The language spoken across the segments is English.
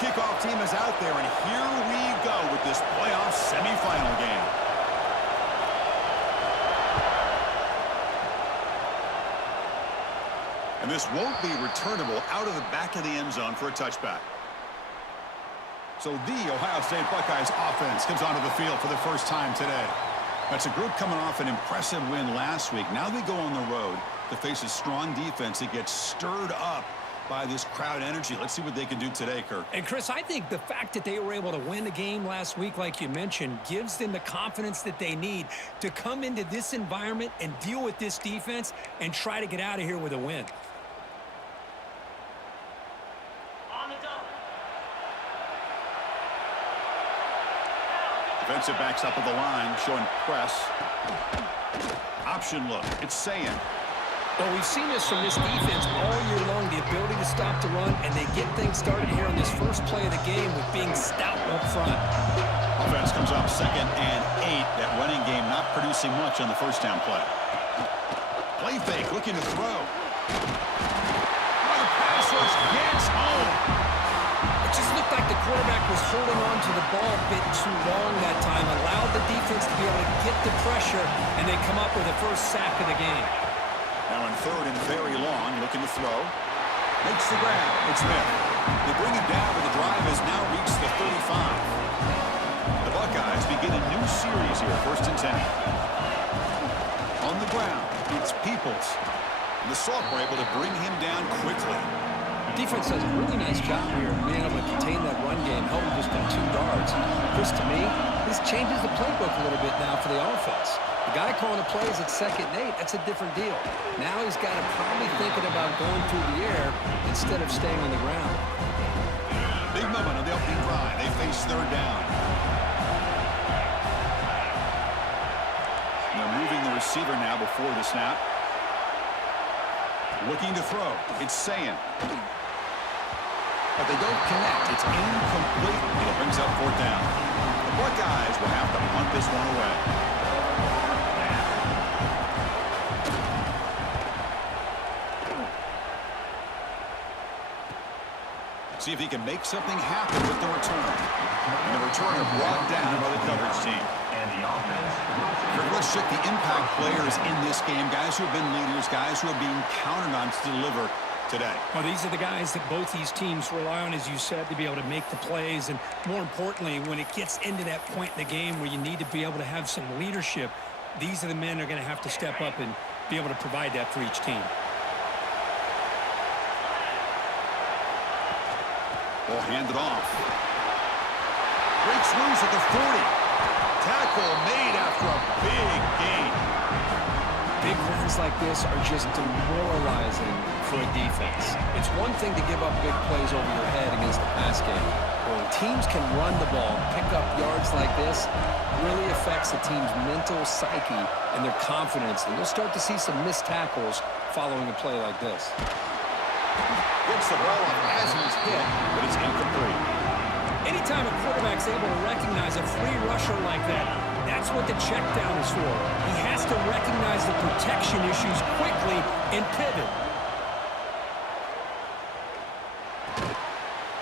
kickoff team is out there, and here we go with this playoff semifinal game. And this won't be returnable out of the back of the end zone for a touchback. So the Ohio State Buckeyes offense comes onto the field for the first time today. That's a group coming off an impressive win last week. Now they go on the road to face a strong defense that gets stirred up by this crowd energy. Let's see what they can do today, Kirk. And, Chris, I think the fact that they were able to win the game last week, like you mentioned, gives them the confidence that they need to come into this environment and deal with this defense and try to get out of here with a win. Defensive backs up at the line, showing press. Option look. It's saying. Well, we've seen this from this defense all year long, the ability to stop the run, and they get things started here on this first play of the game with being stout up front. Offense comes up 2nd and 8. That running game not producing much on the first down play. Play fake, looking to throw. The pass rush gets home. It just looked like the quarterback was holding on to the ball a bit too long that time, allowed the defense to be able to get the pressure, and they come up with the first sack of the game. Now in 3rd and very long, looking to throw. Makes the grab. It's Smith. They bring him down, but the drive has now reached the 35. The Buckeyes begin a new series here, 1st and 10. On the ground, it's Peoples. The sophomore able to bring him down quickly. Defense does a really nice job here being able to contain that run game, held him just by 2 yards. Chris, to me, this changes the playbook a little bit now for the offense. The guy calling the plays at 2nd and 8, that's a different deal. Now he's got to probably thinking about going through the air instead of staying on the ground. Big moment on the opening drive. They face 3rd down. They're moving the receiver now before the snap. Looking to throw. It's saying. But they don't connect. It's incomplete. It brings up 4th down. The Buckeyes will have to punt this one away. See if he can make something happen with the return. And the returner brought down by the coverage team. Let's check the impact players in this game. Guys who have been leaders, guys who are being counted on to deliver today. Well, these are the guys that both these teams rely on, as you said, to be able to make the plays. And more importantly, when it gets into that point in the game where you need to be able to have some leadership, these are the men that are going to have to step up and be able to provide that for each team. Ball handed off. Breaks loose at the 40. Tackle made after a big gain. Big runs like this are just demoralizing for a defense. It's one thing to give up big plays over your head against the pass game. When teams can run the ball and pick up yards like this, it really affects the team's mental psyche and their confidence. And you'll start to see some missed tackles following a play like this. Gets the ball up as he's hit, but it's incomplete. Anytime a quarterback's able to recognize a free rusher like that, that's what the check down is for. He has to recognize the protection issues quickly and pivot.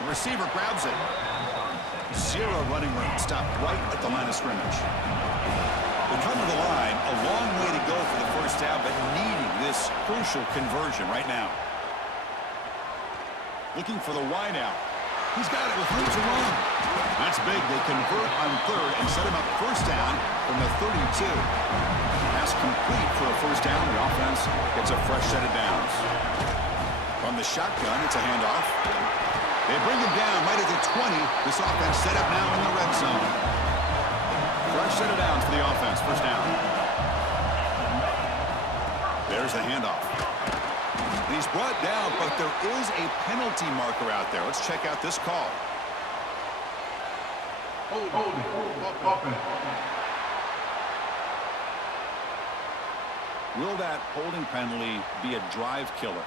The receiver grabs it. 0 running room. Stopped right at the line of scrimmage. They come to the line. A long way to go for the first down, but needing this crucial conversion right now. Looking for the wide out. He's got it with room to run. That's big. They convert on 3rd and set him up 1st down from the 32. Pass complete for a 1st down. The offense gets a fresh set of downs. From the shotgun, it's a handoff. They bring him down right at the 20. This offense set up now in the red zone. Fresh set of downs for the offense. 1st down. There's the handoff. He's brought down, but there is a penalty marker out there. Let's check out this call. Will that holding penalty be a drive killer?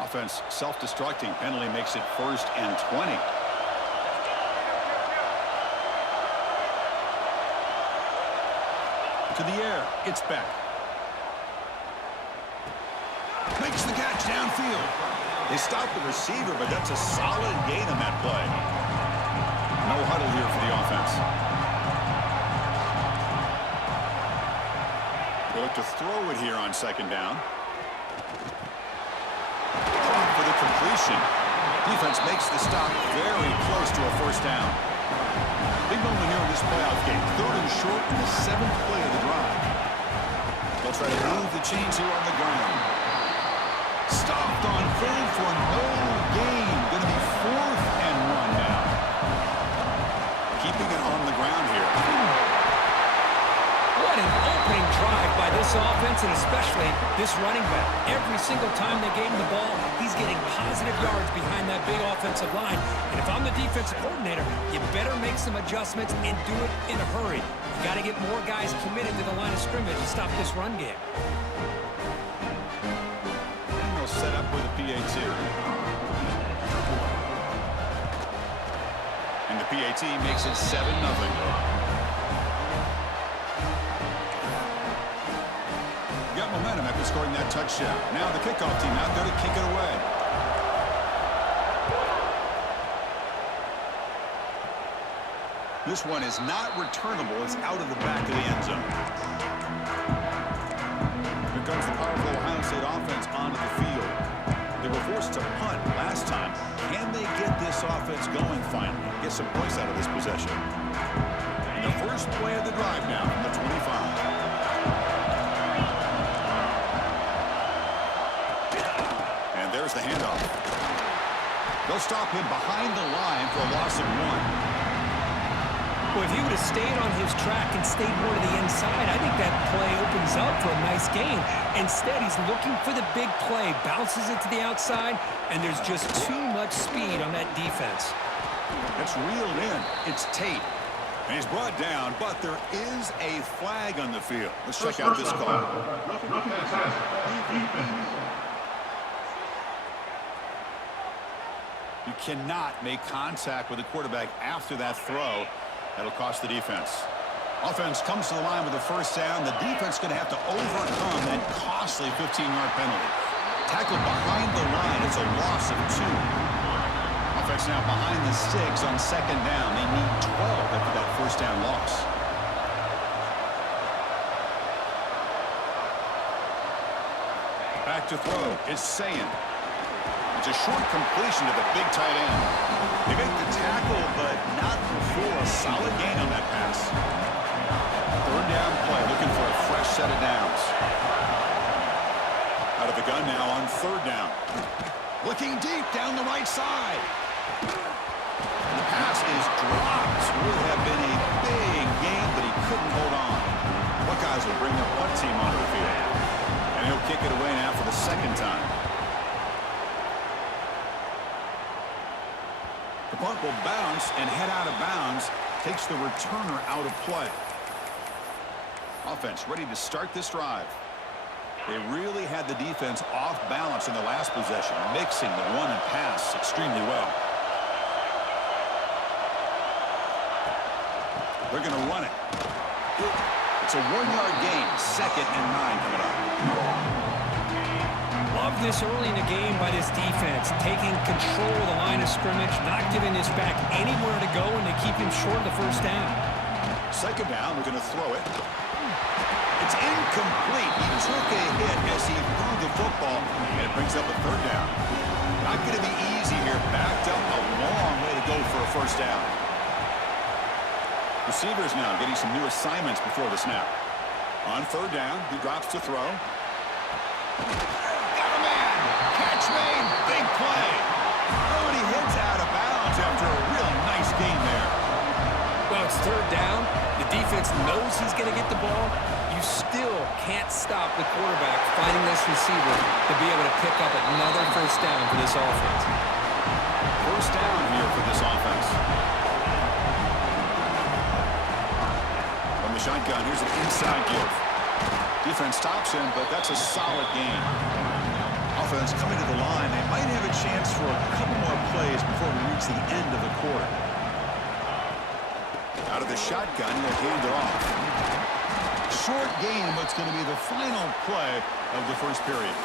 Offense self-destructing. Penalty makes it 1st and 20. To the air. It's Beck. Makes the catch downfield. They stopped the receiver, but that's a solid gain on that play. No huddle here for the offense. They look to throw it here on second down. For the completion. Defense makes the stop very close to a first down. Big moment here in this playoff game. 3rd and short in the 7th play of the drive. They'll try to move the chains here on the ground. Stopped on 3rd for no gain. Going to be 4th and 1 now. Keeping it on the ground here. What an opening drive by this offense, and especially this running back. Every single time they gave him the ball, he's getting positive yards behind that big offensive line. And if I'm the defensive coordinator, you better make some adjustments and do it in a hurry. You got to get more guys committed to the line of scrimmage to stop this run game. And they'll set up with a PAT. And the PAT makes it 7-0. Got momentum after scoring that touchdown. Now the kickoff team out there to kick it away. This one is not returnable. It's out of the back of the end zone. Here comes the powerful Ohio State offense onto the field. They were forced to punt last time. Can they get this offense going finally? Get some points out of this possession. The first play of the drive now from the 25. There's the handoff. They'll stop him behind the line for a loss of 1. Well, if he would have stayed on his track and stayed more to the inside, I think that play opens up for a nice gain. Instead, he's looking for the big play, bounces it to the outside, and there's just too much speed on that defense. That's reeled in. It's Tate. And he's brought down, but there is a flag on the field. Let's check out this call. You cannot make contact with the quarterback after that throw. That'll cost the defense. Offense comes to the line with a first down. The defense is going to have to overcome that costly 15-yard penalty. Tackled behind the line. It's a loss of 2. Offense now behind the sticks on second down. They need 12 after that first down loss. Back to throw. It's Sayin. It's a short completion to the big tight end. They make the tackle, but not before a solid gain on that pass. 3rd down play, looking for a fresh set of downs. Out of the gun now on 3rd down. Looking deep down the right side. The pass is dropped. Would have been a big gain, but he couldn't hold on. Buckeyes will bring their punt team onto the field. And he'll kick it away now for the 2nd time. The punt will bounce and head out of bounds. Takes the returner out of play. Offense ready to start this drive. They really had the defense off balance in the last possession, mixing the run and pass extremely well. They're going to run it. It's a 1-yard gain. 2nd and 9 coming up. Love this early in the game by this defense, taking control of the line of scrimmage, not giving this back anywhere to go, and they keep him short of the first down. 2nd down, we're going to throw it. It's incomplete. He took a hit as he threw the football, and it brings up a 3rd down. Not going to be easy here. Backed up a long way to go for a first down. Receivers now getting some new assignments before the snap. On 3rd down, he drops to throw. Catch made, big play. Oh, and he hits out of bounds after a real nice gain there. Well, it's 3rd down. The defense knows he's going to get the ball. You still can't stop the quarterback finding this receiver to be able to pick up another first down for this offense. First down here for this offense. From the shotgun, here's an inside give. Defense stops him, but that's a solid gain. Offense coming to the line. They might have a chance for a couple more plays before we reach the end of the quarter. Out of the shotgun, he'll hand it off. Short gain, but it's going to be the final play of the first period.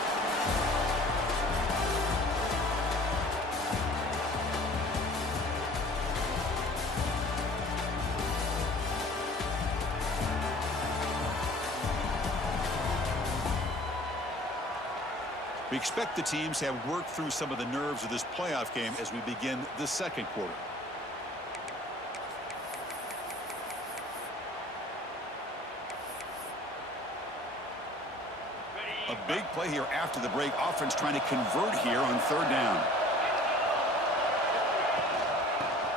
We expect the teams to have worked through some of the nerves of this playoff game as we begin the second quarter. A big play here after the break. Offense trying to convert here on third down.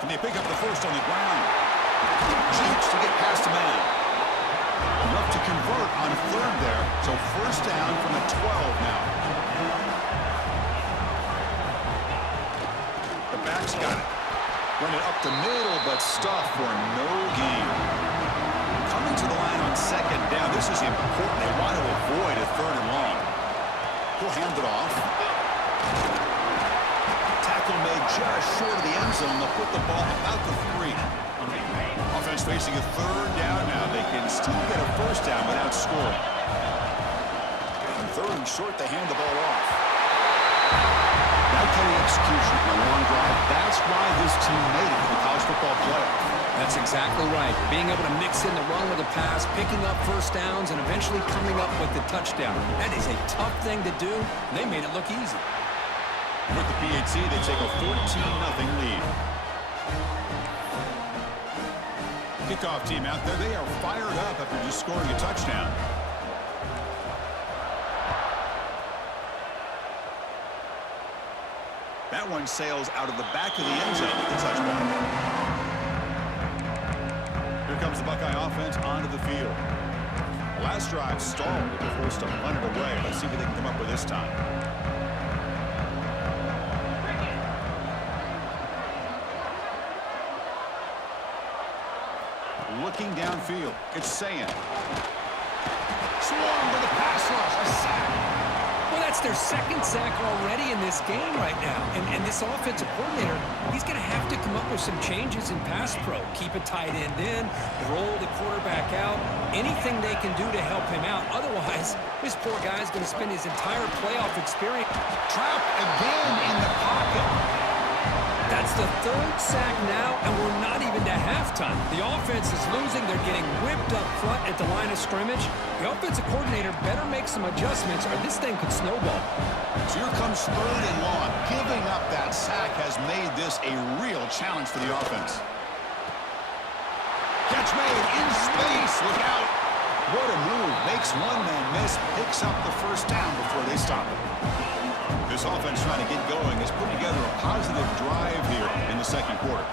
Can they pick up the first on the ground? Shoots to get past a man. Enough to convert on third there. So first down from the 12 now. The back's got it. Run it up the middle, but stuff for no gain. Coming to the line on second down. This is important. They want to avoid a third and long. He'll hand it off. Tackle made just short of the end zone. They'll put the ball about the 3. Offense facing a third down now. They can still get a first down without scoring. On third and short, they hand the ball off. Now Kelly execution on a long drive. That's why this team made it to the college football playoff. That's exactly right. Being able to mix in the run with the pass, picking up first downs, and eventually coming up with the touchdown. That is a tough thing to do. They made it look easy. With the PAT, they take a 14-0 lead. Kickoff team out there. They are fired up after just scoring a touchdown. That one sails out of the back of the end zone with the touchdown. Here comes the Buckeye offense onto the field. The last drive stalled. They were forced to punt it away. Let's see what they can come up with this time. Looking downfield. It's Sayan. Swung with a pass rush. A sack. Well, that's their second sack already in this game right now. And this offensive coordinator, he's going to have to come up with some changes in pass pro. Keep a tight end in, roll the quarterback out, anything they can do to help him out. Otherwise, this poor guy's going to spend his entire playoff experience. Trapped again in the pocket. That's the third sack now, and we're not even to halftime. The offense is losing. They're getting whipped up front at the line of scrimmage. The offensive coordinator better make some adjustments, or this thing could snowball. So here comes third and long. Giving up that sack has made this a real challenge for the offense. Catch made in space. Look out. What a move. Makes one man miss. Picks up the first down before they stop it. This offense trying to get going has put together a positive drive here in the second quarter.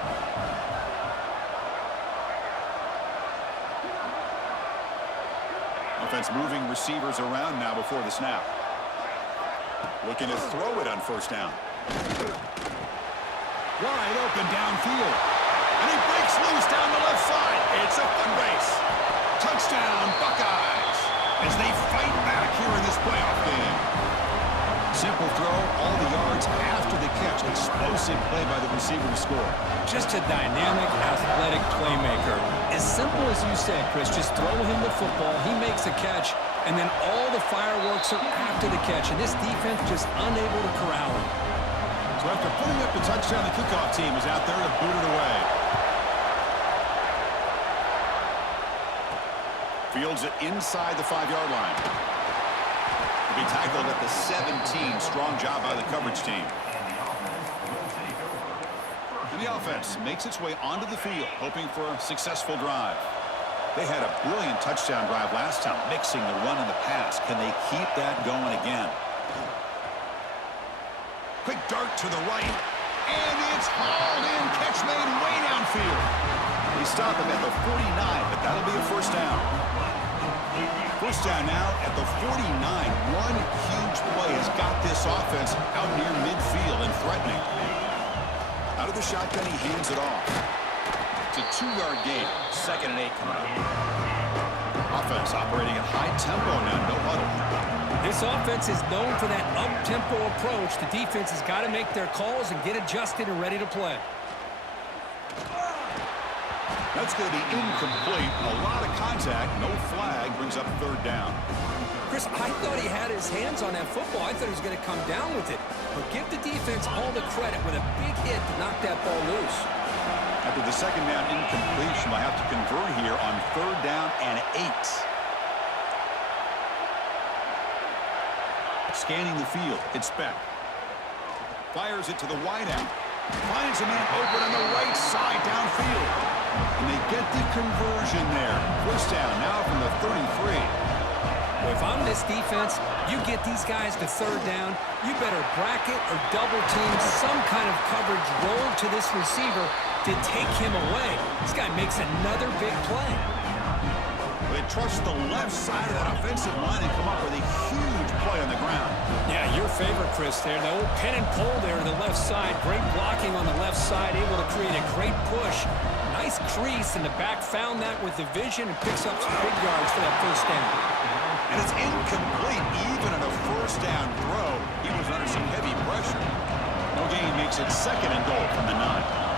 Offense moving receivers around now before the snap. Looking to throw it on first down. Wide open downfield. And he breaks loose down the left side. It's a foot race. Touchdown, Buckeyes, as they fight back here in this playoff game. Simple throw, all the yards after the catch. Explosive play by the receiver to score. Just a dynamic, athletic playmaker. As simple as you said, Chris, just throw him the football, he makes a catch, and then all the fireworks are after the catch, and this defense just unable to corral him. So after putting up the touchdown, the kickoff team is out there to boot it away. Fields it inside the 5-yard line. Will be tackled at the 17. Strong job by the coverage team. And the offense makes its way onto the field, hoping for a successful drive. They had a brilliant touchdown drive last time, mixing the run and the pass. Can they keep that going again? Quick dart to the right. And it's hauled in. Catch made way downfield. They stop him at the 49, but that'll be a first down. First down now at the 49. One huge play has got this offense out near midfield and threatening. Out of the shotgun, he hands it off. It's a 2-yard gain. 2nd and 8 coming up. Offense operating at high tempo now, no huddle. This offense is known for that up-tempo approach. The defense has got to make their calls and get adjusted and ready to play. That's going to be incomplete. A lot of contact. No flag. Brings up third down. Chris, I thought he had his hands on that football. I thought he was going to come down with it. But give the defense all the credit with a big hit to knock that ball loose. After the second down incompletion, they'll have to convert here on third down and 8. Scanning the field. It's Beck. Fires it to the wideout. Finds a man open on the right side downfield. And they get the conversion there. First down now from the 33. Well, if I'm this defense, you get these guys to third down, you better bracket or double team some kind of coverage roll to this receiver to take him away. This guy makes another big play. They trust the left side of that offensive line and come up with a huge play on the ground. Yeah, your favorite, Chris, there. The old pin and pull there to the left side. Great blocking on the left side, able to create a great push. Nice crease, and the back found that with the vision and picks up some big yards for that first down. And it's incomplete even on a first down throw. He was under some heavy pressure. No gain makes it second and goal from the 9.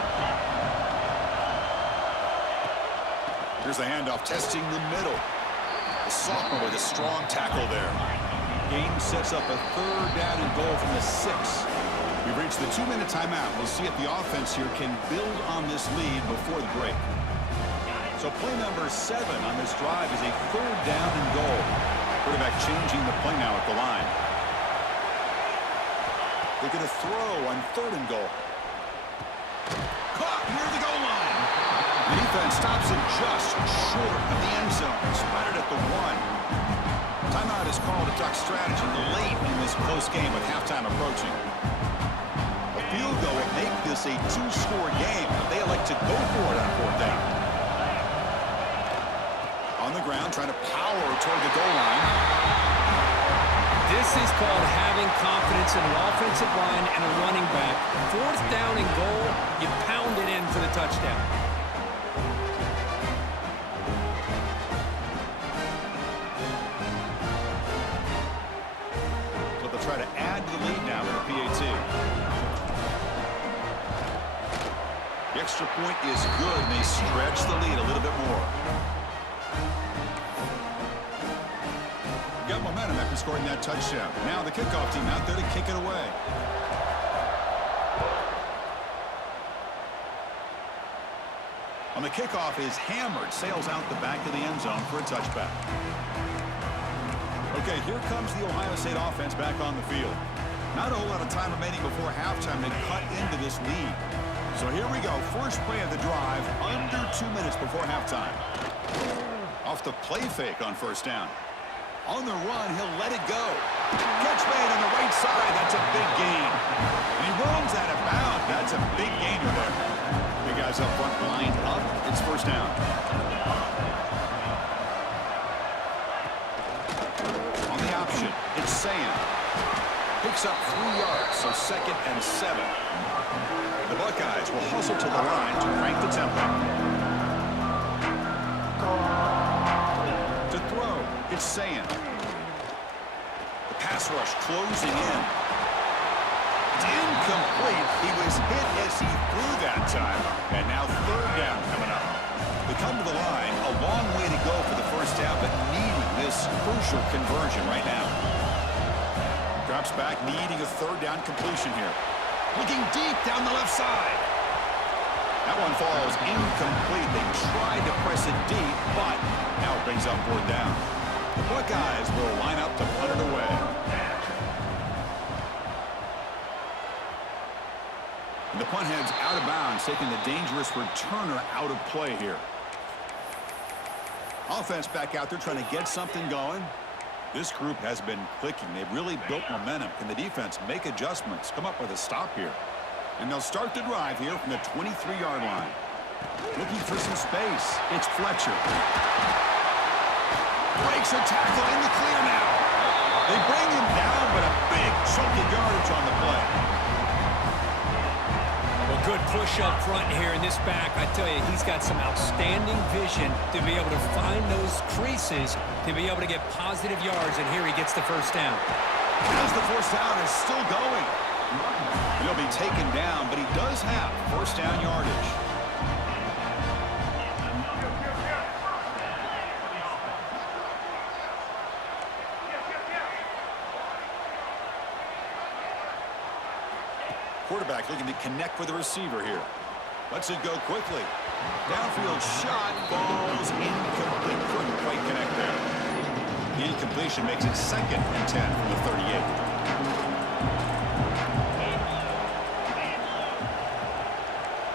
Here's the handoff, testing the middle. The sophomore with a strong tackle there. Game sets up a third down and goal from the 6. We've reached the 2-minute timeout. We'll see if the offense here can build on this lead before the break. So play number 7 on this drive is a third down and goal. Quarterback changing the play now at the line. They're going to throw on third and goal. Caught near the goal line. The defense stops it just short of the end zone. Spotted at the 1. Timeout is called to talk strategy late in this close game with halftime approaching. A field goal will make this a 2-score game, but they elect to go for it on fourth down. On the ground, trying to power toward the goal line. This is called having confidence in an offensive line and a running back. Fourth down and goal, you pound it in for the touchdown. So they'll try to add to the lead now with a PAT. The extra point is good, and they stretch the lead a little bit more. Got momentum after scoring that touchdown. Now the kickoff team out there to kick it away. On the kickoff is hammered, sails out the back of the end zone for a touchback. Okay, here comes the Ohio State offense back on the field. Not a whole lot of time remaining before halftime to cut into this lead. So here we go. First play of the drive, under 2 minutes before halftime. Off the play fake on first down. On the run, he'll let it go. Catch made on the right side. That's a big gain. And he runs out of bounds. That's a big gainer there. Big guys up front lined up. It's first down. On the option, it's Sam. Picks up 3 yards, so second and 7. The Buckeyes will hustle to the line to crank the tempo. To throw, it's Sam. The pass rush closing in. It's incomplete. He was hit as he threw that time. And now third down coming up. They come to the line, a long way to go for the first down, but needing this crucial conversion right now. Drops back, needing a third down completion here. Looking deep down the left side. That one falls incomplete. They tried to press it deep, but now it brings up fourth down. The Buckeyes will line up to punt it away. And the punt heads out of bounds, taking the dangerous returner out of play here. Offense back out there trying to get something going. This group has been clicking. They've really built momentum. Can the defense make adjustments, come up with a stop here? And they'll start the drive here from the 23-yard line. Looking for some space. It's Fletcher. Breaks a tackle in the clear now. They bring him down, but a big chunk of yardage on the play. Well, good push up front here in this back. I tell you, he's got some outstanding vision to be able to find those creases, to be able to get positive yards, and here he gets the first down. As the first down is still going. He'll be taken down, but he does have first down yardage. Quarterback looking to connect with the receiver here. Lets it go quickly. Downfield shot, falls incomplete. Couldn't quite connect there. The incompletion makes it second and 10 from the 38.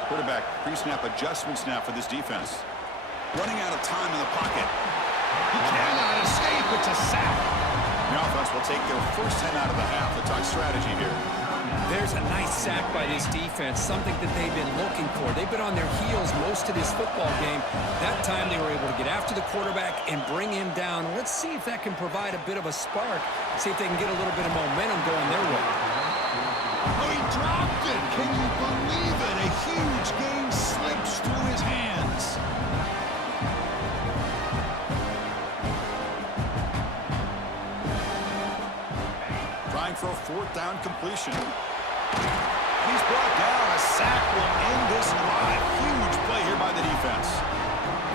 Quarterback pre-snap adjustments now for this defense. Running out of time in the pocket. He cannot escape. It's a sack. The offense will take their first 10 out of the half. The talk strategy here. There's a nice sack by this defense, something that they've been looking for. They've been on their heels most of this football game. That time they were able to get after the quarterback and bring him down. Let's see if that can provide a bit of a spark. See if they can get a little bit of momentum going their way. Oh, he dropped it. Can you believe it? A huge gain slips through his hands. Trying for a fourth down completion. He's brought down. A sack will end this drive. Huge play here by the defense.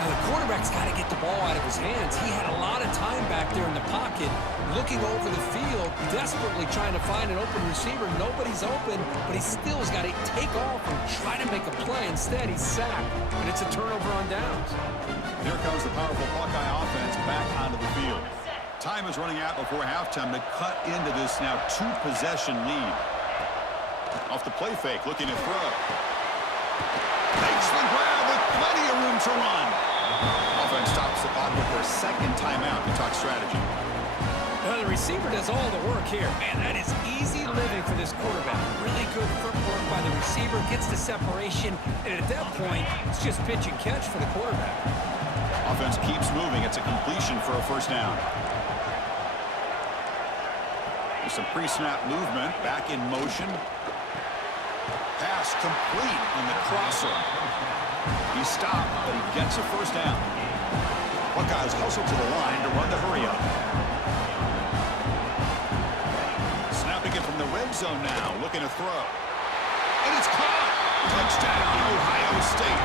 Now the quarterback's got to get the ball out of his hands. He had a lot of time back there in the pocket, looking over the field, desperately trying to find an open receiver. Nobody's open, but he still has got to take off and try to make a play. Instead, he's sacked, and it's a turnover on downs. Here comes the powerful Buckeye offense back onto the field. Time is running out before halftime to cut into this now two-possession lead. Off the play fake, looking to throw. Makes the grab with plenty of room to run. Offense stops the clock with their second timeout to talk strategy. Now the receiver does all the work here. Man, that is easy living for this quarterback. Really good footwork by the receiver, gets the separation, and at that point, it's just pitch and catch for the quarterback. Offense keeps moving. It's a completion for a first down. There's some pre-snap movement, back in motion. Pass complete on the crosser. He stopped, but he gets a first down. Buckeyes hustle to the line to run the hurry-up. Snapping it from the red zone now, looking to throw. And it's caught! Touchdown, Ohio State.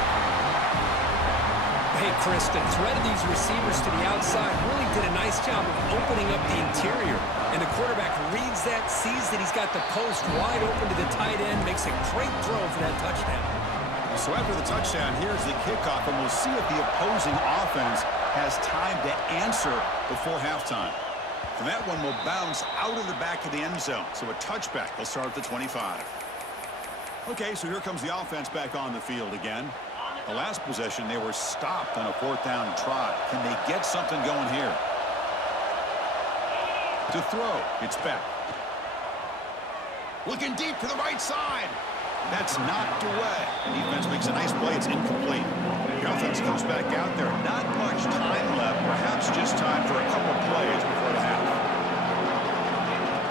Hey, Chris, the threat of these receivers to the outside really did a nice job of opening up the interior. And the quarterback reads that, sees that he's got the post wide open to the tight end, makes a great throw for that touchdown. So after the touchdown, here's the kickoff, and we'll see if the opposing offense has time to answer before halftime. And that one will bounce out of the back of the end zone. So a touchback will start at the 25. Okay, so here comes the offense back on the field again. The last possession, they were stopped on a fourth down try. Can they get something going here? To throw, it's Beck. Looking deep to the right side. That's knocked away. The defense makes a nice play. It's incomplete. The offense comes back out there. Not much time left. Perhaps just time for a couple plays before the half.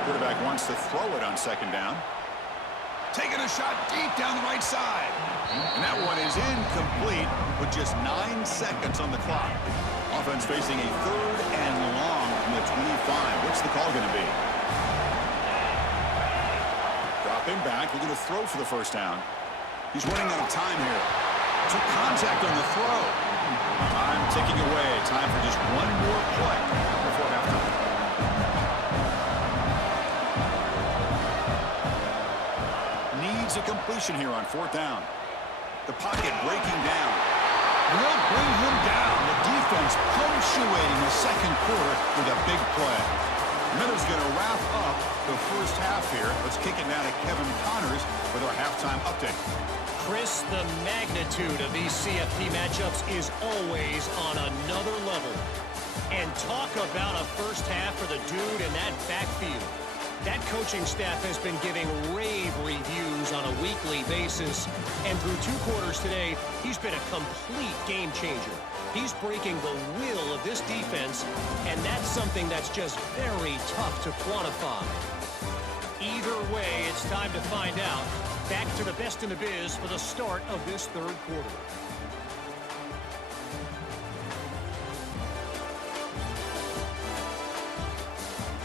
Quarterback wants to throw it on second down. Taking a shot deep down the right side. And that one is incomplete with just 9 seconds on the clock. Offense facing a third and long from the 25. What's the call going to be? Dropping back, looking to throw for the first down. He's running out of time here. Took contact on the throw. Time ticking away. Time for just one more play before halftime. Needs a completion here on fourth down. The pocket breaking down. Will bring him down. The defense punctuating the second quarter with a big play. Miller's going to wrap up the first half here. Let's kick it now to Kevin Connors with our halftime update. Chris, the magnitude of these CFP matchups is always on another level. And talk about a first half for the dude in that backfield. That coaching staff has been giving rave reviews on a weekly basis. And through 2 quarters today, he's been a complete game changer. He's breaking the will of this defense, and that's something that's just very tough to quantify. Either way, it's time to find out. Back to the best in the biz for the start of this third quarter.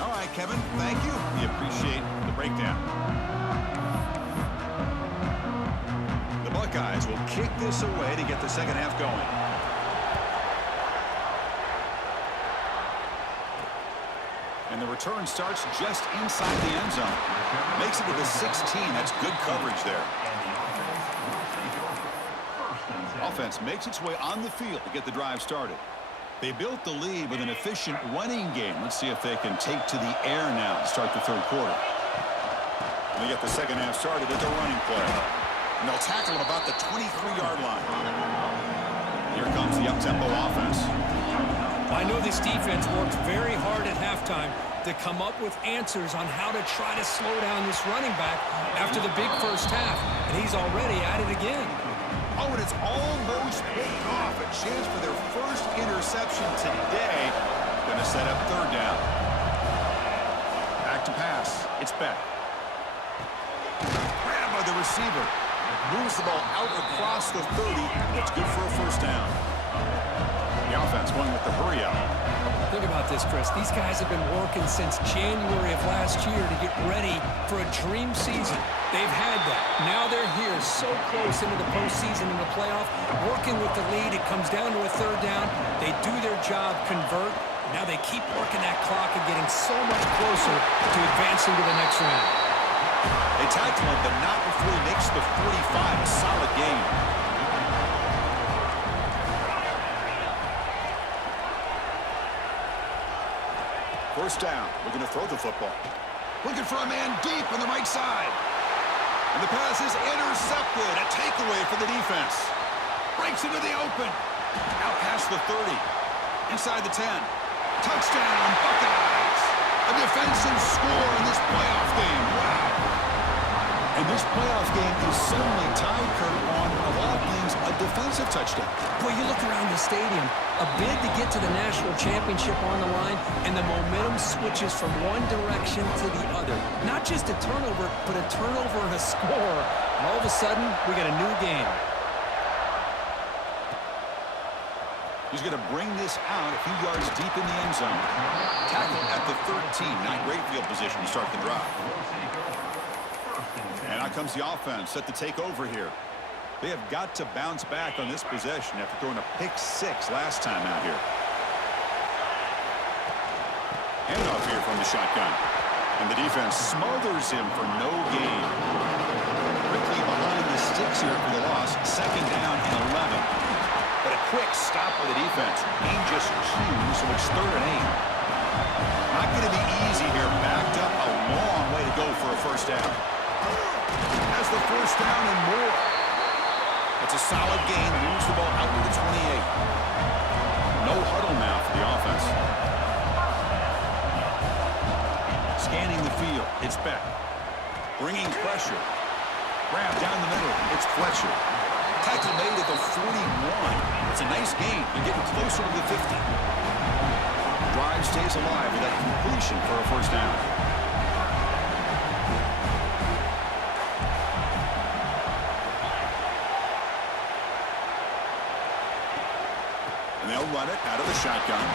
All right, Kevin, thank you. We appreciate the breakdown. The Buckeyes will kick this away to get the second half going. And the return starts just inside the end zone. Makes it to the 16. That's good coverage there. Offense makes its way on the field to get the drive started. They built the lead with an efficient running game. Let's see if they can take to the air now to start the third quarter. They get the second half started at the running play. And they'll tackle him about the 23-yard line. Here comes the up-tempo offense. I know this defense worked very hard at halftime to come up with answers on how to try to slow down this running back after the big first half, and he's already at it again. Oh, and it's almost picked off. A chance for their first interception today. Going to set up third down. Back to pass. It's Beck. Grabbed by the receiver. Moves the ball out across the 30. It's good for a first down. The offense going with the hurry out. Think about this, Chris. These guys have been working since January of last year to get ready for a dream season. They've had that. Now they're here so close into the postseason and the playoff, working with the lead. It comes down to a third down. They do their job, convert. Now they keep working that clock and getting so much closer to advancing to the next round. They tackle him, but not before he makes the 45. A solid game. First down. We're going to throw the football. Looking for a man deep on the right side. And the pass is intercepted. A takeaway for the defense. Breaks into the open. Out past the 30. Inside the 10. Touchdown, Buckeyes. A defensive score in this playoff game. Wow. And this playoff game is suddenly tied, Kurt, on, of all things, a defensive touchdown. Boy, you look around the stadium, a bid to get to the national championship on the line, and the momentum switches from one direction to the other. Not just a turnover, but a turnover and a score. And all of a sudden, we got a new game. He's going to bring this out a few yards deep in the end zone. Tackle at the 13. Not great field position to start the drive. And out comes the offense set to take over here. They have got to bounce back on this possession after throwing a pick 6 last time out here. Handoff here from the shotgun. And the defense smothers him for no gain. Quickly behind the sticks here for the loss. Second down and 11. But a quick stop by the defense. Gain just 2, so it's third and 8. Not going to be easy here. Backed up a long way to go for a first down. Has the first down and more. It's a solid gain. Moves the ball out to the 28. No huddle now for the offense. Scanning the field. It's Beck. Bringing pressure. Grab down the middle. It's Fletcher. Tackle made at the 41. It's a nice gain. They're getting closer to the 50. Drive stays alive with that completion for a first down. And they'll run it out of the shotgun.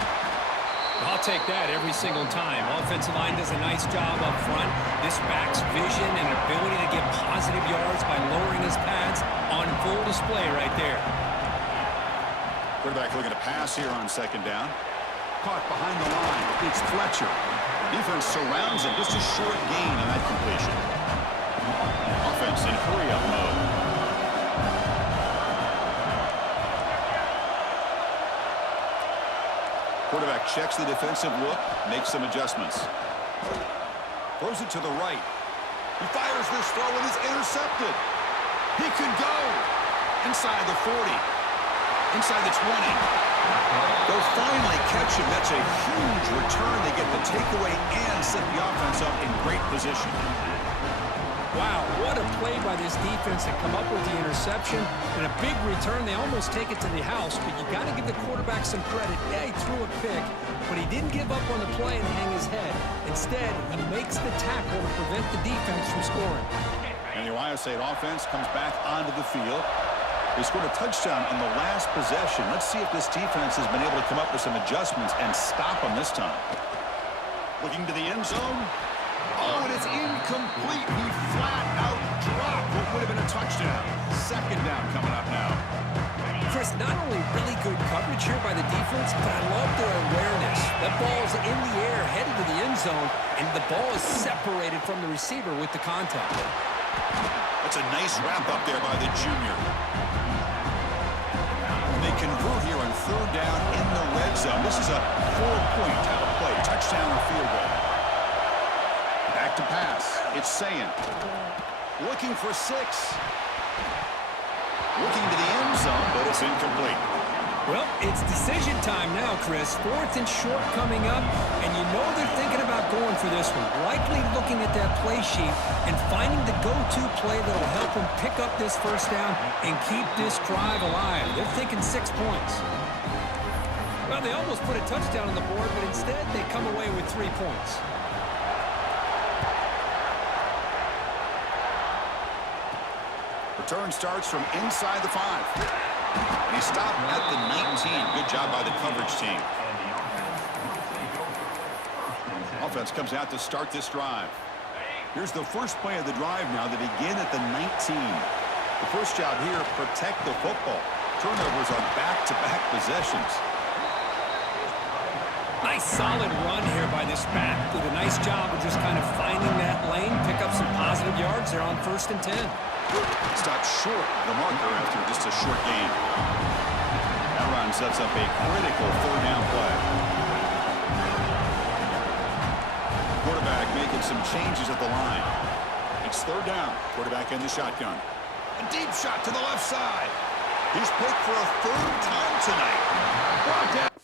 I'll take that every single time. Offensive line does a nice job up front. This back's vision and ability to get positive yards by lowering his pads on full display right there. Quarterback looking to pass here on second down. Caught behind the line. It's Fletcher. Defense surrounds him. Just a short gain on that completion. Offense in hurry-up mode. Quarterback checks the defensive look, makes some adjustments. Throws it to the right. He fires this throw and is intercepted. He could go inside the 40, inside the 20. They'll finally catch him. That's a huge return. They get the takeaway and set the offense up in great position. Wow, what a play by this defense to come up with the interception and a big return. They almost take it to the house, but you got to give the quarterback some credit. Yeah, he threw a pick, but he didn't give up on the play and hang his head. Instead, he makes the tackle to prevent the defense from scoring. And the Ohio State offense comes back onto the field. They scored a touchdown on the last possession. Let's see if this defense has been able to come up with some adjustments and stop them this time. Looking to the end zone. Oh, and it's incomplete. He flat out dropped what would have been a touchdown. Second down coming up now. Chris, not only really good coverage here by the defense, but I love their awareness. That ball's in the air, headed to the end zone, and the ball is separated from the receiver with the contact. That's a nice wrap up there by the junior. And they convert here on third down in the red zone. This is a 4-point type of play. Touchdown or field goal. Back to pass. It's Sayin. Looking for 6. Looking to the end zone, but it's incomplete. Well, it's decision time now, Chris. 4th and short coming up, and you know they're thinking about going for this one. Likely looking at that play sheet and finding the go-to play that will help them pick up this first down and keep this drive alive. They're thinking 6 points. Well, they almost put a touchdown on the board, but instead they come away with 3 points. Return starts from inside the 5. And he stopped at the 19. Good job by the coverage team. Offense comes out to start this drive. Here's the first play of the drive now. They begin at the 19. The first job here, protect the football. Turnovers on back-to-back possessions. Nice solid run here by this back. Did a nice job of just kind of finding that lane, pick up some positive yards. They're on 1st and 10. Stopped short of the marker after just a short gain. That run sets up a critical 3rd down play. Quarterback making some changes at the line. It's 3rd down. Quarterback in the shotgun. A deep shot to the left side. He's picked for a 3rd time tonight. Brought down.